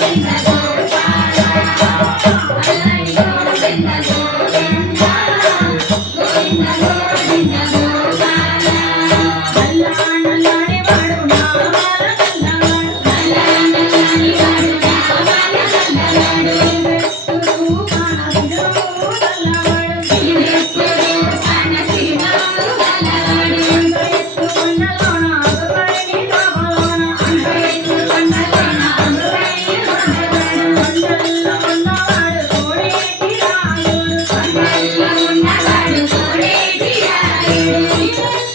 Thank you. Música